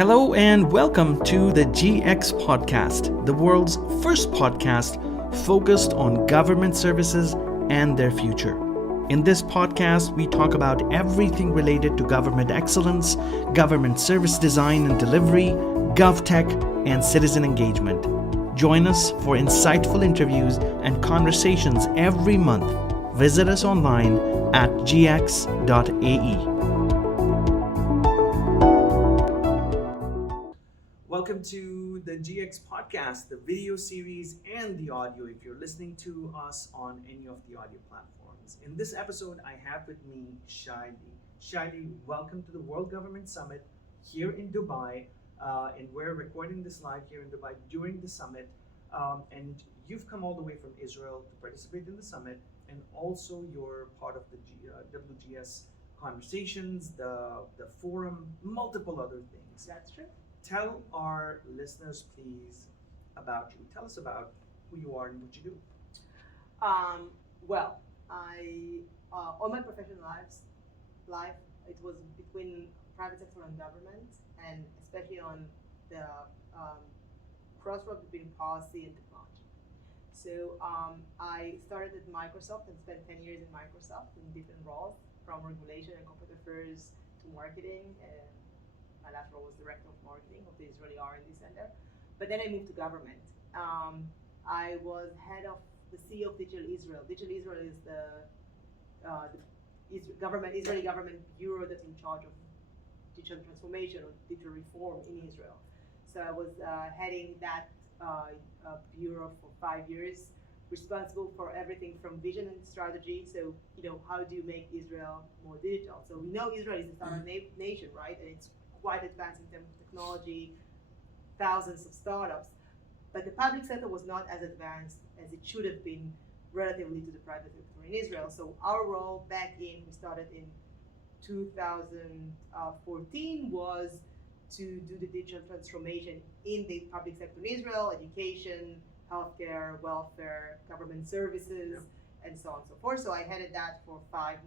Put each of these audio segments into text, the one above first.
Hello and welcome to the GX Podcast, the world's first podcast focused on government services and their future. In this podcast, we talk about everything related to government excellence, government service design and delivery, GovTech, and citizen engagement. Join us for insightful interviews and conversations every month. Visit us online at gx.ae. Welcome to the GX Podcast, the video series and the audio if you're listening to us on any of the audio platforms. In this episode, I have with me Shai-lee. Shai-lee, welcome to the World Government Summit here in Dubai. And we're recording this live here in Dubai during the summit. And you've come all the way from Israel to participate in the summit. And also you're part of the WGS conversations, the forum, multiple other things. That's true. Tell our listeners, please, about you. Tell us about who you are and what you do. Well, all my professional life, it was between private sector and government, and especially on the crossroad between policy and technology. So I started at Microsoft and spent 10 years in Microsoft in different roles, from regulation and corporate affairs to marketing. And my last role was director of marketing of the Israeli R&D Center. But then I moved to government. I was head of the CEO of Digital Israel. Digital Israel is the Israeli government bureau that's in charge of digital transformation or digital reform in Israel. So I was heading that bureau for 5 years, responsible for everything from vision and strategy. So, how do you make Israel more digital? So we know Israel is a startup nation, right? And it's quite advanced in terms of technology, thousands of startups, but the public sector was not as advanced as it should have been relatively to the private sector in Israel. So our role we started in 2014, was to do the digital transformation in the public sector in Israel, education, healthcare, welfare, government services, and so on and so forth. So I headed that for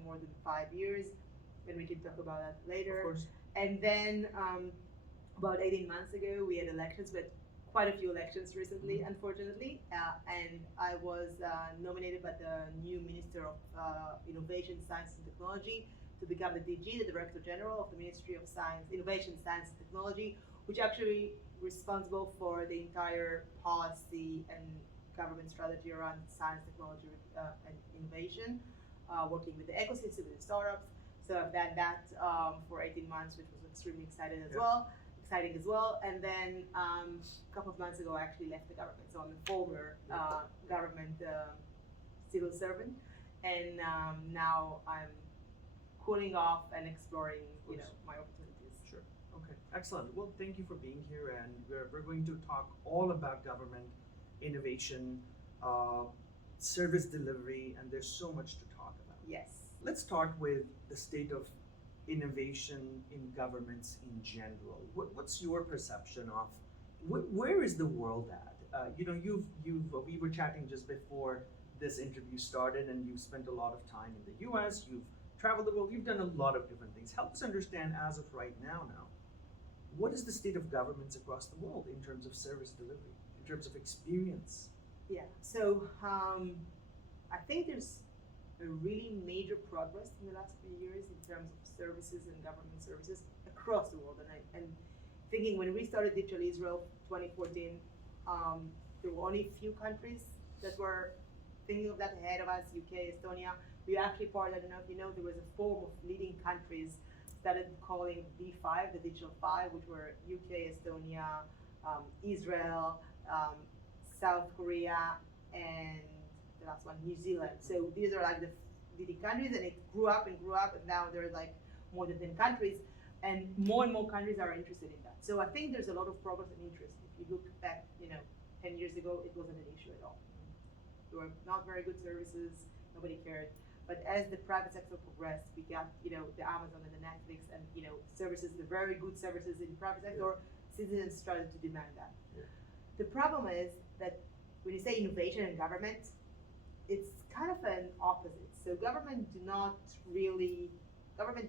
more than 5 years, and we can talk about that later. Of course. And then about 18 months ago, we had elections. We had quite a few elections recently, unfortunately. And I was nominated by the new Minister of Innovation, Science and Technology to become the DG, the Director General of the Ministry of Innovation, Science and Technology, which actually responsible for the entire policy and government strategy around science, technology, and innovation, working with the ecosystem, with the startups. So I've done that for 18 months, which was extremely exciting as well. And then a couple of months ago, I actually left the government. So I'm a former government civil servant, and now I'm cooling off and exploring, my opportunities. Sure. Okay. Excellent. Well, thank you for being here, and we're going to talk all about government innovation, service delivery, and there's so much to talk about. Yes. Let's start with the state of innovation in governments in general. What's your perception of where is the world at? We were chatting just before this interview started, and you've spent a lot of time in the U.S. You've traveled the world. You've done a lot of different things. Help us understand, as of right now, what is the state of governments across the world in terms of service delivery, in terms of experience? Yeah. So I think there's a really major progress in the last few years in terms of services and government services across the world. And thinking when we started Digital Israel 2014, there were only a few countries that were thinking of that ahead of us, UK, Estonia. We actually I don't know if you know, there was a forum of leading countries started calling V5, the Digital Five, which were UK, Estonia, Israel, South Korea, and the last one, New Zealand. So these are like the leading countries, and it grew up, and now there are like more than 10 countries, and more countries are interested in that. So I think there's a lot of progress and interest. If you look back, 10 years ago, it wasn't an issue at all. There were not very good services, nobody cared. But as the private sector progressed, we got, the Amazon and the Netflix and, services, the very good services in the private sector, citizens started to demand that. Yeah. The problem is that when you say innovation in government, it's kind of an opposite. So government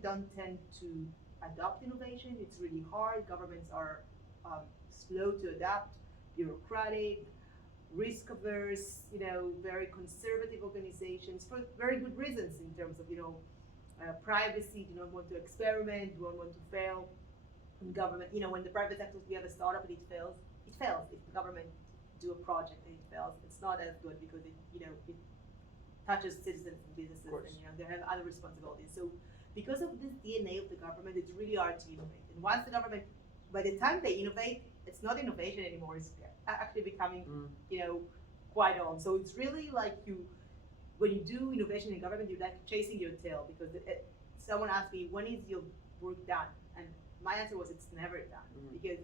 don't tend to adopt innovation. It's really hard. Governments are slow to adapt, bureaucratic, risk averse, very conservative organizations for very good reasons in terms of, privacy, do not want to experiment, do not want to fail. In government, when the private sector, we have a startup and it fails, it fails. If the government do a project and it fails, it's not as good because it touches citizens and businesses and they have other responsibilities. So because of this DNA of the government, it's really hard to innovate. And once the government, by the time they innovate, it's not innovation anymore. It's actually becoming, quite old. So it's really like when you do innovation in government, you're like chasing your tail because someone asked me, when is your work done? And my answer was, it's never done. Because,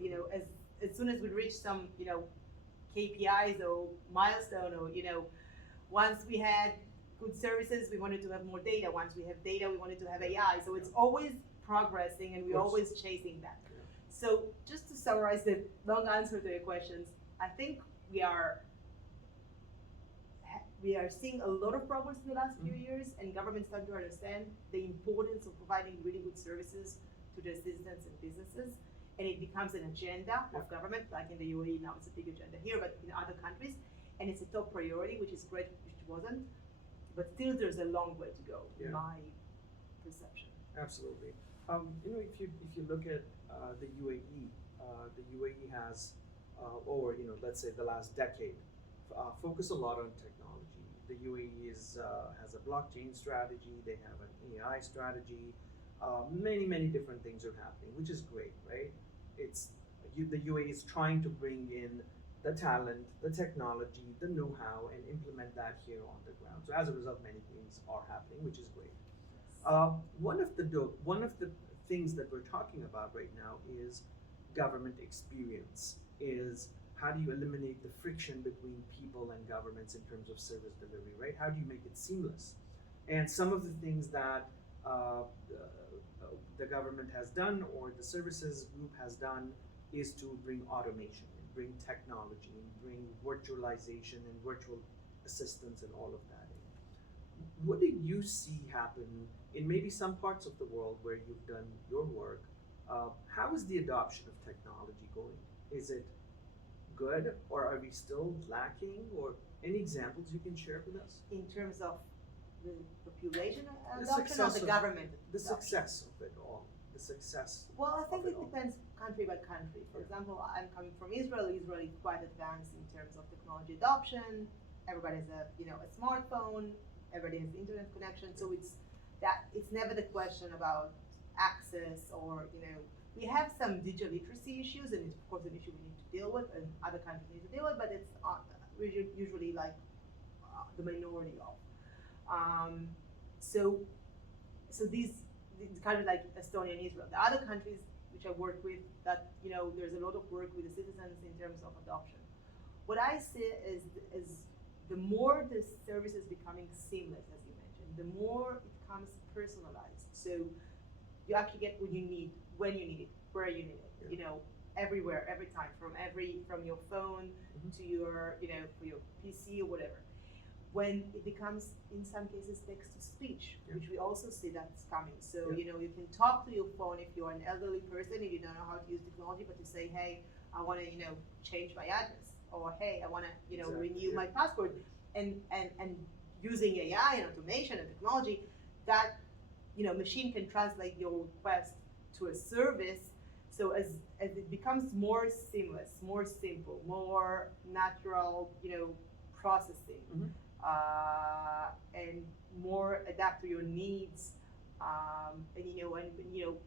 as soon as we reach some, KPIs or milestone or, once we had good services, we wanted to have more data. Once we have data, we wanted to have AI. So it's always progressing and we're always chasing that. Yeah. So just to summarize the long answer to your questions, I think we are seeing a lot of progress in the last few years, and governments start to understand the importance of providing really good services to their citizens and businesses. And it becomes an agenda of government, like in the UAE now, it's a big agenda here, but in other countries, and it's a top priority, which is great, which it wasn't. But still, there's a long way to go, in my perception. Absolutely. If you look at the UAE has over let's say the last decade focused a lot on technology. The UAE has a blockchain strategy. They have an AI strategy. Many different things are happening, which is great, right? The UAE is trying to bring in the talent, the technology, the know-how, and implement that here on the ground. So as a result, many things are happening, which is great. One of the things that we're talking about right now is government experience. Is how do you eliminate the friction between people and governments in terms of service delivery, right? How do you make it seamless? And some of the things that the government has done or the services group has done is to bring automation, and bring technology, and bring virtualization and virtual assistants and all of that in. What do you see happen in maybe some parts of the world where you've done your work? How is the adoption of technology going? Is it good, or are we still lacking? Or any examples you can share with us? In terms of the population adoption or the government adoption? The success of it all. The success. Well, I think it depends country by country. For example, I'm coming from Israel. Israel is quite advanced in terms of technology adoption. Everybody has a smartphone. Everybody has internet connection. So it's never the question about access or we have some digital literacy issues, and it's of course an issue we need to deal with, and other countries need to deal with. But it's usually like the minority of. So these countries like Estonia and Israel, the other countries which I work with, that there's a lot of work with the citizens in terms of adoption. What I see is the more the service is becoming seamless, as you mentioned, the more it becomes personalized. So you actually get what you need, when you need it, where you need it, everywhere, every time, from your phone to your, for your PC or whatever. When it becomes, in some cases, text to speech, which we also see that's coming. So, you can talk to your phone if you're an elderly person and you don't know how to use technology, but you say, hey, I want to, change my address, or hey, I want to, renew my passport, and using AI and automation and technology, that, machine can translate your request to a service. So as it becomes more seamless, more simple, more natural, processing, and more adapt to your needs,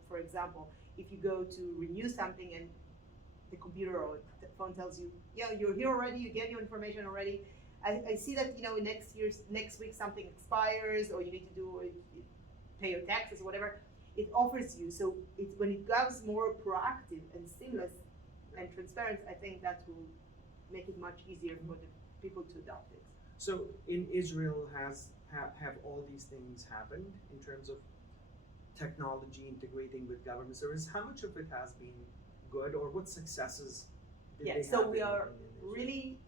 for example, if you go to renew something and the computer or the phone tells you, you're here already, you get your information already. I see that next week something expires, or you need to pay your taxes or whatever. It offers you, so when it becomes more proactive and seamless and transparent, I think that will make it much easier for the people to adopt it. So in Israel, have all these things happened in terms of technology integrating with government services? How much of it has been good, or what successes did they have? So we are really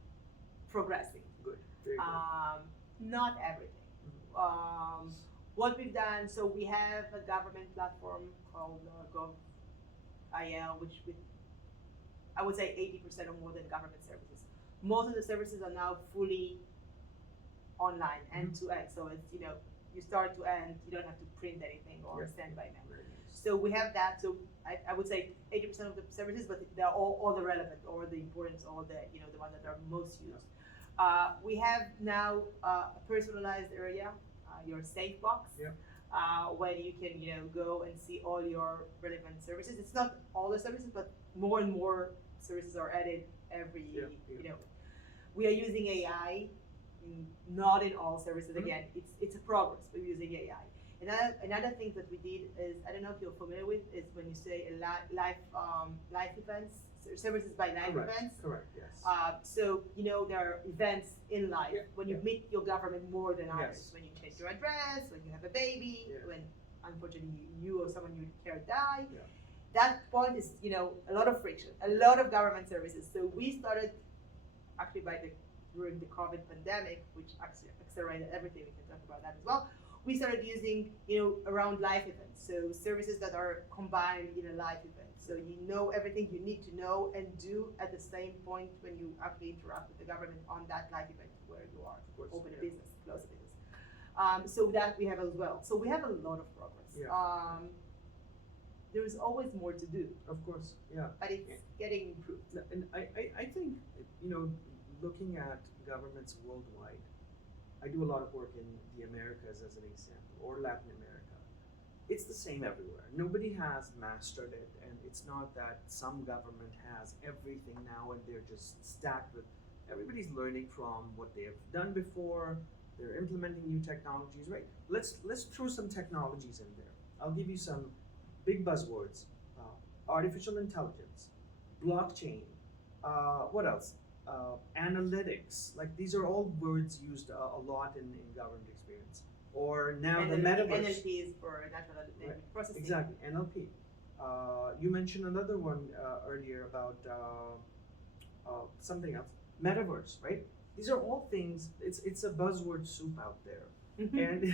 progressing. Good. Very good. Not everything. what we've done, so we have a government platform called Gov.il, which I would say 80% or more than government services. Most of the services are now fully online, end to end. So it's, you start to end, you don't have to print anything or send by mail. Very nice. So we have that. So I would say 80% of the services, but they're all the relevant, all the important, all the, the ones that are most used. We have now a personalized area, your safe box, where you can, go and see all your relevant services. It's not all the services, but more and more services are added every, we are using AI, not in all services. Again, it's a progress. We're using AI. Another thing that we did is, I don't know if you're familiar with, is when you say live events, services by live events. Correct, yes. So, there are events in life when you meet your government more than others. Yes. When you change your address, when you have a baby, when unfortunately you or someone you care die. Yeah. That point is, a lot of friction, a lot of government services. So we started actually during the COVID pandemic, which actually accelerated everything. We can talk about that as well. We started using, around live events. So services that are combined in a live event. So you know everything you need to know and do at the same point when you actually interact with the government on that live event where you are. Of course, open a business, close a business. So that we have as well. So we have a lot of progress. Yeah. There is always more to do. Of course, yeah. But it's getting improved. And I think, looking at governments worldwide, I do a lot of work in the Americas as an example, or Latin America. It's the same everywhere. Nobody has mastered it, and it's not that some government has everything now and they're just stacked with. Everybody's learning from what they have done before. They're implementing new technologies, right? Let's throw some technologies in there. I'll give you some big buzzwords: artificial intelligence, blockchain. What else? Analytics. Like, these are all words used a lot in government experience. Or now the metaverse. NLP is for natural language processing. Exactly, NLP. You mentioned another one earlier about something else. Metaverse, right? These are all things. It's a buzzword soup out there, and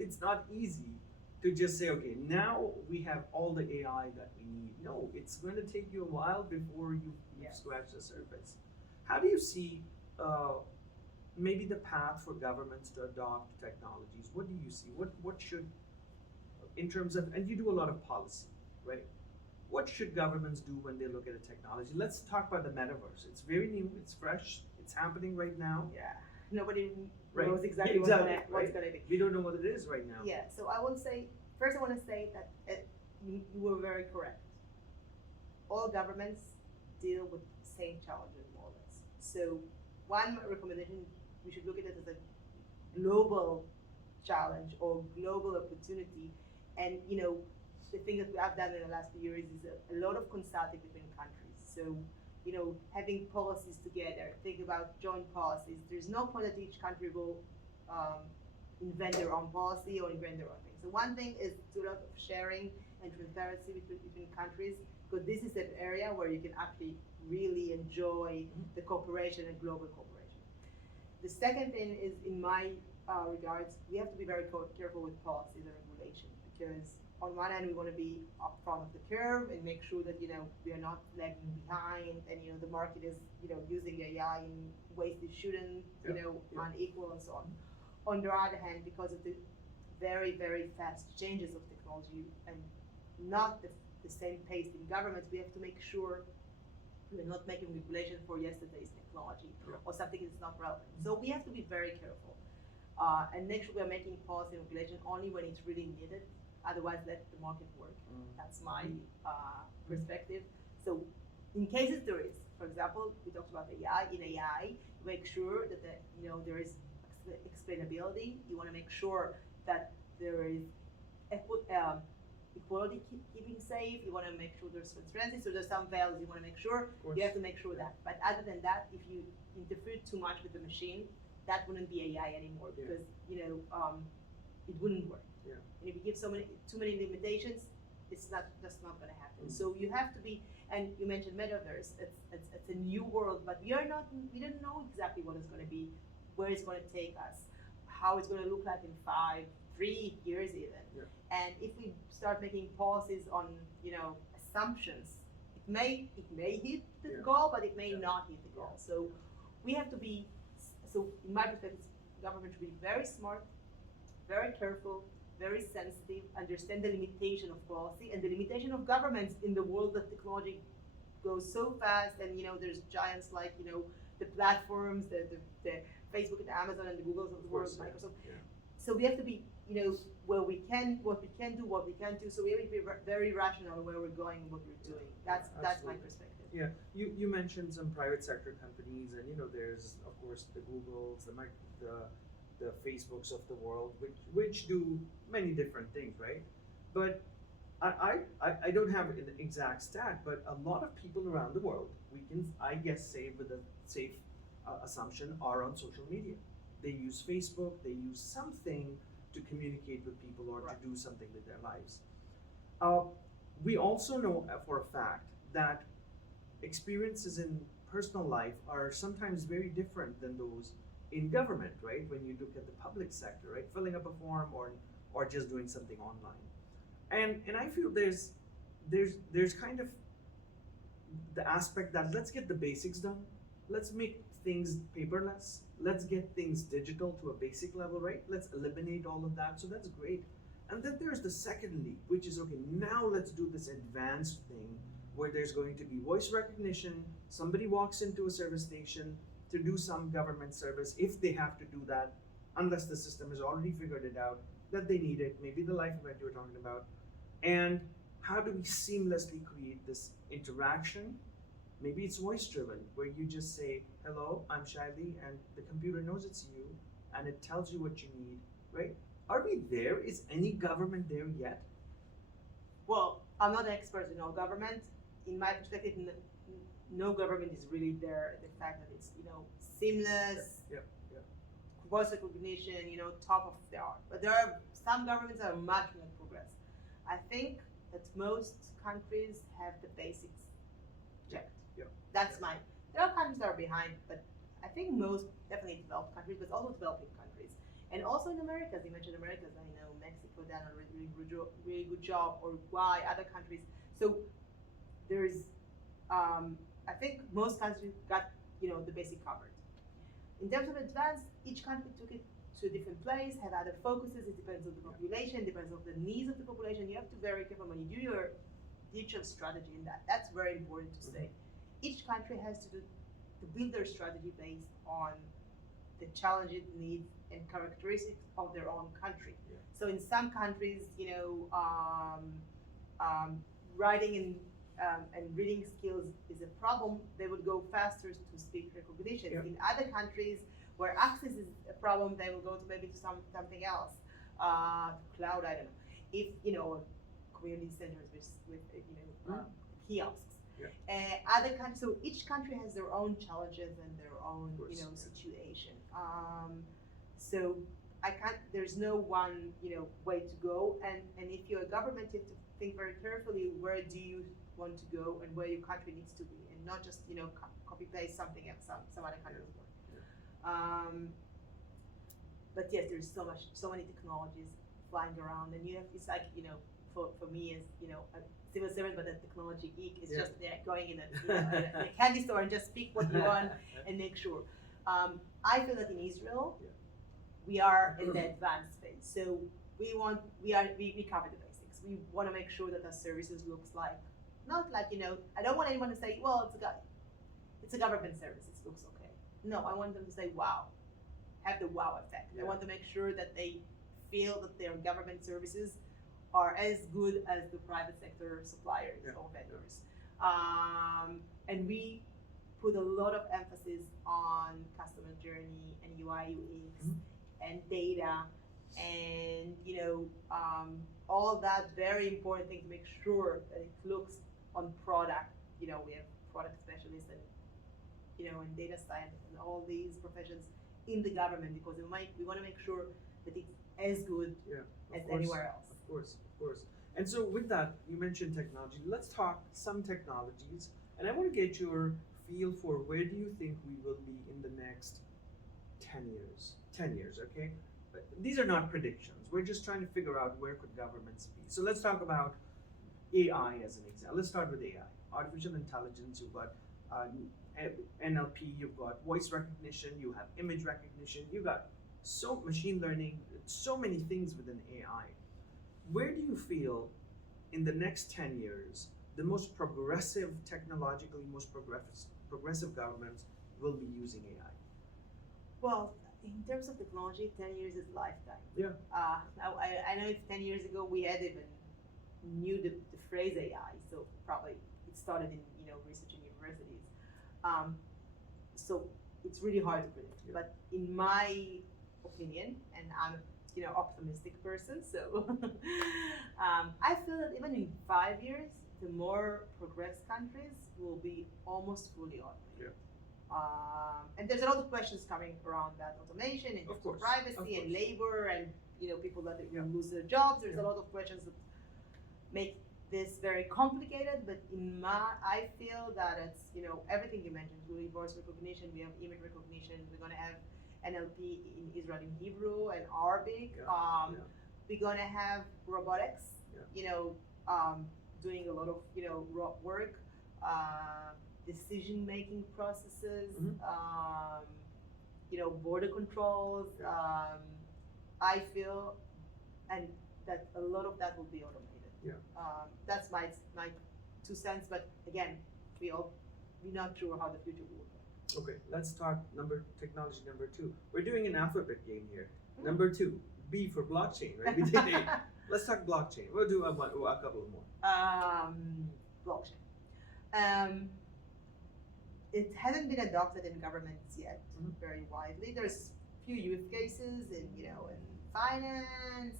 it's not easy to just say, okay, now we have all the AI that we need. No, it's going to take you a while before you scratch the surface. How do you see maybe the path for governments to adopt technologies? What do you see? What should, in terms of, and you do a lot of policy, right? What should governments do when they look at a technology? Let's talk about the metaverse. It's very new, it's fresh, it's happening right now. Yeah, nobody knows exactly what's going to be. We don't know what it is right now. Yeah, so I will say, first I want to say that you were very correct. All governments deal with the same challenges, more or less. So one recommendation, we should look at it as a global challenge or global opportunity. And the thing that we have done in the last few years is a lot of consulting between countries. So having policies together, think about joint policies. There's no point that each country will invent their own policy or invent their own thing. So one thing is to do a lot of sharing and transparency between countries, because this is an area where you can actually really enjoy the cooperation and global cooperation. The second thing is, in my regards, we have to be very careful with policies and regulation, because on one hand we want to be up front of the curve and make sure that we are not lagging behind, and the market is using AI in ways they shouldn't, unequal and so on. On the other hand, because of the very, very fast changes of technology and not the same pace in governments, we have to make sure we're not making regulation for yesterday's technology or something that's not relevant. So we have to be very careful and make sure we're making policy and regulation only when it's really needed. Otherwise, let the market work. That's my perspective. So in cases there is, for example, we talked about AI. In AI, make sure that there is explainability. You want to make sure that there is equality keeping safe. You want to make sure there's transparency. So there's some values you want to make sure. You have to make sure that. But other than that, if you interfere too much with the machine, that wouldn't be AI anymore, because it wouldn't work. Yeah. And if you give too many limitations, it's just not going to happen. So you have to be. And you mentioned metaverse. It's a new world, but we don't know exactly what it's going to be, where it's going to take us, how it's going to look like in 5, 3 years even. Yeah. And if we start making policies on, assumptions, it may hit the Yeah. goal, but it may Yeah. not hit the goal. So we have to be, so in my perspective, government should be very smart, very careful, very sensitive, understand the limitation of policy and the limitation of governments in the world that technology goes so fast, and there's giants like the platforms, the Facebook and Amazon and the Googles of the world, course, yeah. Microsoft. Yeah. So we have to be, what we can do, what we can't do. So we have to be very rational where we're going and what we're doing. That's my Absolutely. perspective. Yeah, you mentioned some private sector companies, and there's of course the Googles, the Facebooks of the world, which do many different things, right? But I don't have an exact stat, but a lot of people around the world, we can, I guess, say with a safe assumption, are on social media. They use Facebook, they use something to communicate with people or Right. to do something with their lives. Uh, we also know for a fact that experiences in personal life are sometimes very different than those in government, right? When you look at the public sector, right? Filling up a form or just doing something online. And I feel there's kind of the aspect that let's get the basics done. Let's make things paperless. Let's get things digital to a basic level, right? Let's eliminate all of that. So that's great. And then there's the second leap, which is okay, now let's do this advanced thing where there's going to be voice recognition. Somebody walks into a service station to do some government service, if they have to do that, unless the system has already figured it out that they need it, maybe the life event you were talking about. And how do we seamlessly create this interaction? Maybe it's voice driven, where you just say, hello, I'm Shai-lee, and the computer knows it's you, and it tells you what you need, right? Are we there? Is any government there yet? Well, I'm not an expert in all government. In my perspective, no government is really there. The fact that it's seamless, Yeah. voice recognition, top of the art. But there are some governments that are much more progressed. I think that most countries have the basics checked. Yeah. That's mine. There are countries that are behind, but I think most definitely developed countries, but also developing countries. And also in Americas, you mentioned Americas, I know Mexico done a really good job, or why other countries. So there's, I think most countries got, the basic covered. In terms of advance, each country took it to a different place, have other focuses. It depends on the population, depends on the needs of the population. You have to be very careful when you do your digital strategy in that. That's very important to say. Each country has to build their strategy based on the challenges, needs, and characteristics of their own country. Yeah. So in some countries, writing and reading skills is a problem. They would go faster to speech recognition. Yeah. In other countries where access is a problem, they will go to maybe to something else, cloud. I don't know. If community centers with kiosks. Yeah. Other countries, so each country has their own challenges and their own situation. So I can't. There's no one way to go. And if you're a government, you have to think very carefully where do you want to go and where your country needs to be, and not just copy paste something else some other countries work. But yes, there's so many technologies flying around, and it's like for me as a civil servant but a technology geek, it's just going in a candy store and just pick what you want and make sure. I feel that in Israel we are in the advanced phase, so we cover the basics. We want to make sure that our services looks like, not like I don't want anyone to say, well, it's a government service, it looks okay. No, I want them to say, wow, have the wow effect. I want to make sure that they feel that their government services are as good as the private sector suppliers or vendors. And we put a lot of emphasis on customer journey and UI UX and data and all that very important thing to make sure that it looks on product. We have product specialists and data scientists and all these professions in the government, because we want to make sure that it's as good as anywhere else. Of course. And so with that, you mentioned technology. Let's talk some technologies, and I want to get your feel for where do you think we will be in the next 10 years. 10 years, okay? these are not predictions. We're just trying to figure out where could governments be. So let's talk about AI as an example. Let's start with AI, artificial intelligence. You've got NLP, you've got voice recognition, you have image recognition, you got so machine learning, so many things within AI. Where do you feel in the next 10 years the most progressive, technologically most progressive governments will be using AI? Well, in terms of technology, 10 years is lifetime. Yeah. I know if 10 years ago we had even knew the phrase AI, so probably it started in research in universities. So it's really hard to predict. Yeah. But in my opinion, and I'm optimistic person, so I feel that even in 5 years, the more progressed countries will be almost fully automated. Yeah. And there's a lot of questions coming around that automation and Of course, privacy of and course. labor and people that Yeah. will lose their jobs. There's Yeah. a lot of questions that make this very complicated. But I feel that it's everything you mentioned, really voice recognition. We have image recognition. We're gonna have NLP in Israel in Hebrew and Arabic. Yeah. We're gonna have robotics. Yeah. Doing a lot of work. Decision-making processes, Mhm. Border controls. I feel, and that a lot of that will be automated. Yeah. That's my 2 cents. But again, we're not sure how the future will look like. Okay, let's talk technology number 2. We're doing an alphabet game here. Mm. Number 2, B for blockchain, right? We did A. Let's talk blockchain. We'll do a couple more. Blockchain. It hasn't been adopted in governments yet very widely. There's few use cases in finance,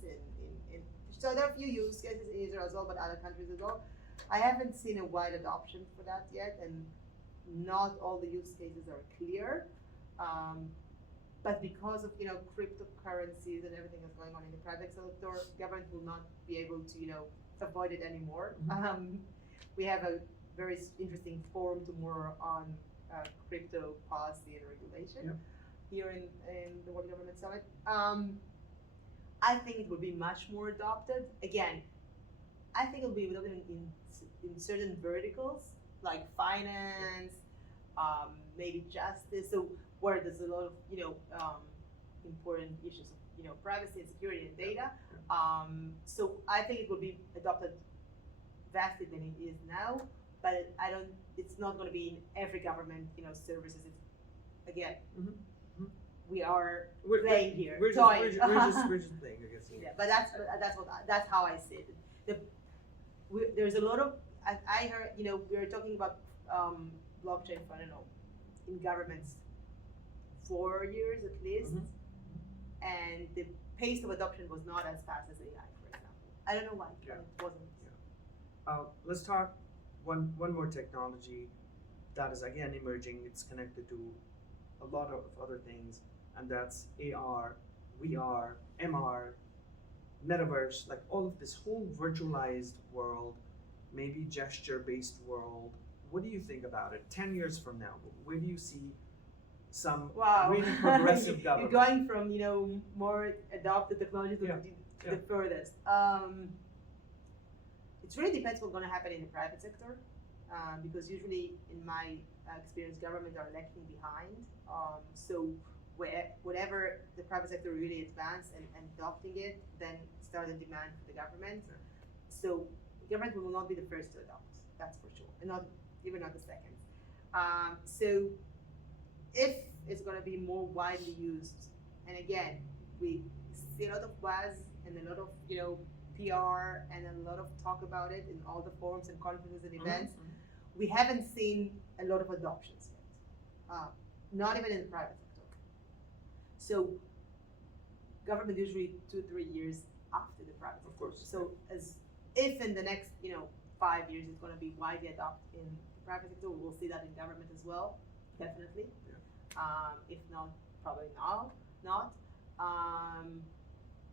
so there are a few use cases in Israel as well, but other countries as well. I haven't seen a wide adoption for that yet, and not all the use cases are clear. But because of cryptocurrencies and everything that's going on in the private sector, government will not be able to avoid it anymore. We have a very interesting forum tomorrow on crypto policy and regulation here in the World Government Summit. I think it will be much more adopted. Again, I think it will be adopted in certain verticals like finance, maybe justice. So where there's a lot of important issues of privacy and security and data. So I think it will be adopted vastly than it is now. But it's not going to be in every government services. It's, again, we are playing here. We're just playing, I guess. Yeah, but that's how I see it. There's a lot of I heard we were talking about blockchain for, I don't know, in governments 4 years at least, and the pace of adoption was not as fast as AI, for example. I don't know why, but it wasn't. Let's talk one more technology that is again emerging. It's connected to a lot of other things, and that's AR, VR, MR, metaverse, like all of this whole virtualized world, maybe gesture-based world. What do you think about it? 10 years from now, where do you see some really progressive government? You're going from more adopted technology to the furthest. It really depends what's going to happen in the private sector, because usually, in my experience, governments are lagging behind. So whatever the private sector really advanced and adopting it, then start a demand for the government. So government will not be the first to adopt, that's for sure, and even not the second. So if it's going to be more widely used, and again, we see a lot of buzz and a lot of PR and a lot of talk about it in all the forums and conferences and events. We haven't seen a lot of adoptions yet, not even in the private sector. So government usually 2-3 years after the private sector. Of course. So if in the next 5 years it's going to be widely adopted in the private sector, we'll see that in government as well, definitely. If not, probably not.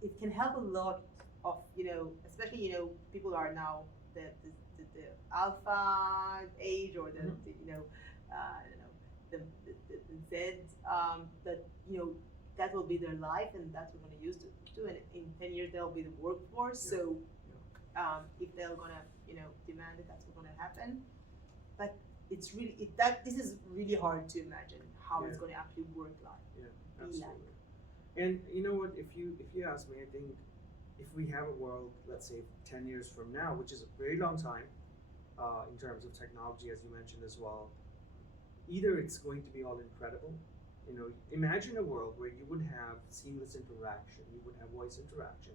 It can help a lot of especially people are now the alpha age or the Z, that that will be their life, and that's what we're going to use to. And in 10 years, they'll be the workforce. Yeah. So Yeah. if they're going to, demand it, that's what's going to happen. But it's really this is really hard to imagine how it's Yeah. going to actually work like. Yeah, Be absolutely. like. And you know what? If you ask me, I think if we have a world, let's say 10 years from now, which is a very long time in terms of technology, as you mentioned as well, either it's going to be all incredible. You know, imagine a world where you would have seamless interaction, you would have voice interaction,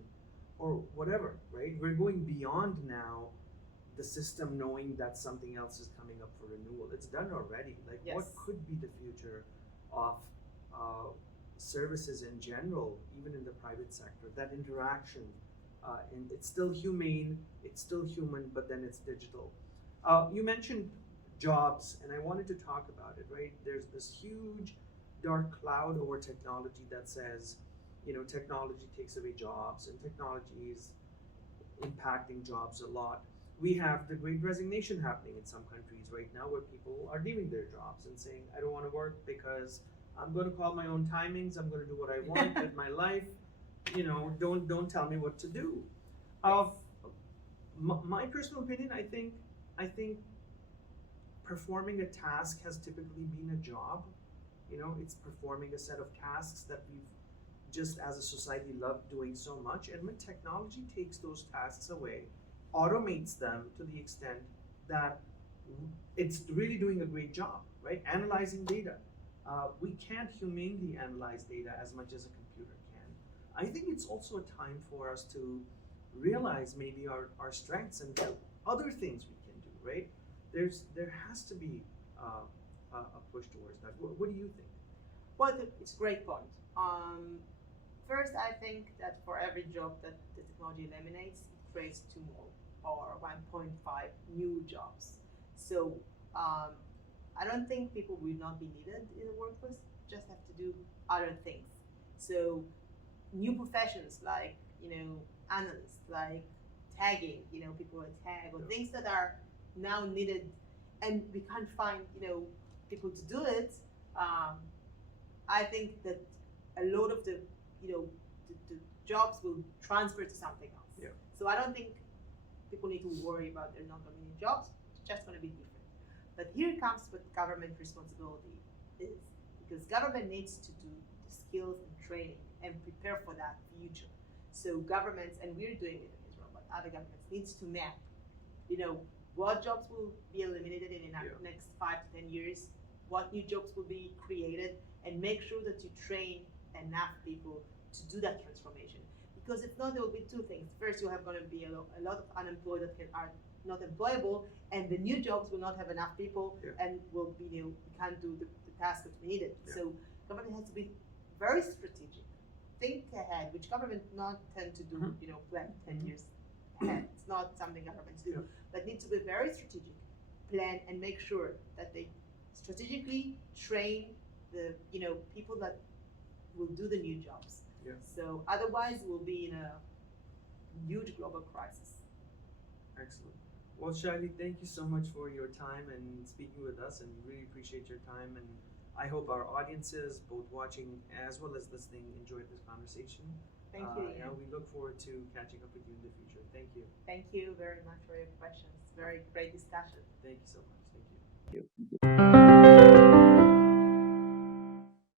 or whatever, right? We're going beyond now the system knowing that something else is coming up for renewal. It's done already. Like, Yes. what could be the future of services in general, even in the private sector? That interaction, and it's still humane, it's still human, but then it's digital. You mentioned jobs, and I wanted to talk about it, right? There's this huge dark cloud over technology that says, technology takes away jobs, and technology is impacting jobs a lot. We have the great resignation happening in some countries right now where people are leaving their jobs and saying, I don't want to work because I'm going to call my own timings, I'm going to do what I want with my life. Don't tell me what to do. My personal opinion, I think performing a task has typically been a job. It's performing a set of tasks that we've just as a society loved doing so much. And when technology takes those tasks away, automates them to the extent that it's really doing a great job, right? Analyzing data. We can't humanely analyze data as much as a computer can. I think it's also a time for us to realize maybe our strengths and the other things we can do, right? There has to be a push towards that. What do you think? Well, it's a great point. First, I think that for every job that the technology eliminates, it creates 2 more or 1.5 new jobs. So I don't think people will not be needed in the workforce, just have to do other things. So new professions like, analysts, like tagging, people that tag, or things that are now needed and we can't find, people to do it. I think that a lot of the jobs will transfer to something else. Yeah. So I don't think people need to worry about there not going to be jobs. It's just going to be different. But here comes what government responsibility is, because government needs to do the skills and training and prepare for that future. So governments, and we're doing it in Israel, but other governments needs to map, what jobs will be eliminated in the next 5 to 10 years, what new jobs will be created, and make sure that you train enough people to do that transformation. Because if not, there will be 2 things. First, you have going to be a lot of unemployed that are not employable, and the new jobs will not have enough people, and will be, we can't do the task that we needed. So government has to be very strategic, think ahead, which government not tend to do, plan 10 years ahead. It's not something governments do, but need to be very strategic, plan, and make sure that they strategically train the people that will do the new jobs. Yeah. So otherwise, we'll be in a huge global crisis. Excellent. Well, Shai-lee, thank you so much for your time and speaking with us, and we really appreciate your time. And I hope our audiences, both watching as well as listening, enjoyed this conversation. Thank you. We look forward to catching up with you in the future. Thank you. Thank you very much for your questions. Very great discussion. Thank you so much. Thank you.